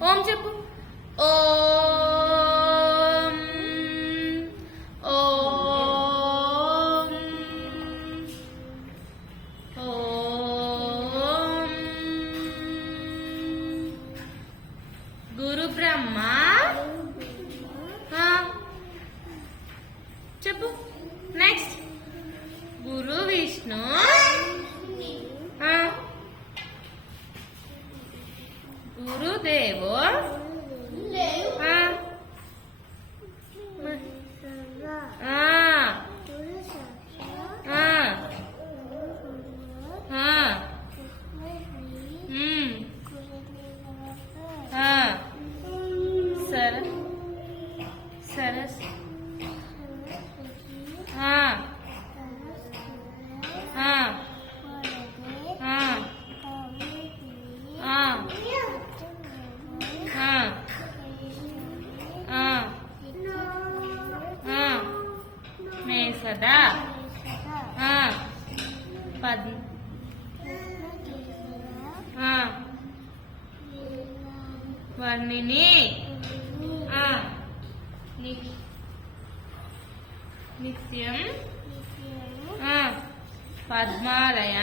ఓం చెప్పు. ఓం ఓం ఓం. గురు బ్రహ్మ చెప్పు. నెక్స్ట్ గురు విష్ణు గురుదేవో सरस हाँ हाँ हाँ हाँ हाँ हाँ हाँ मैं सदा हाँ पद्म हाँ वर्णिनी हाँ नित्यं पद्मालय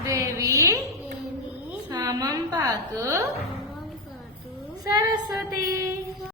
देवी सामं पातु सरस्वती.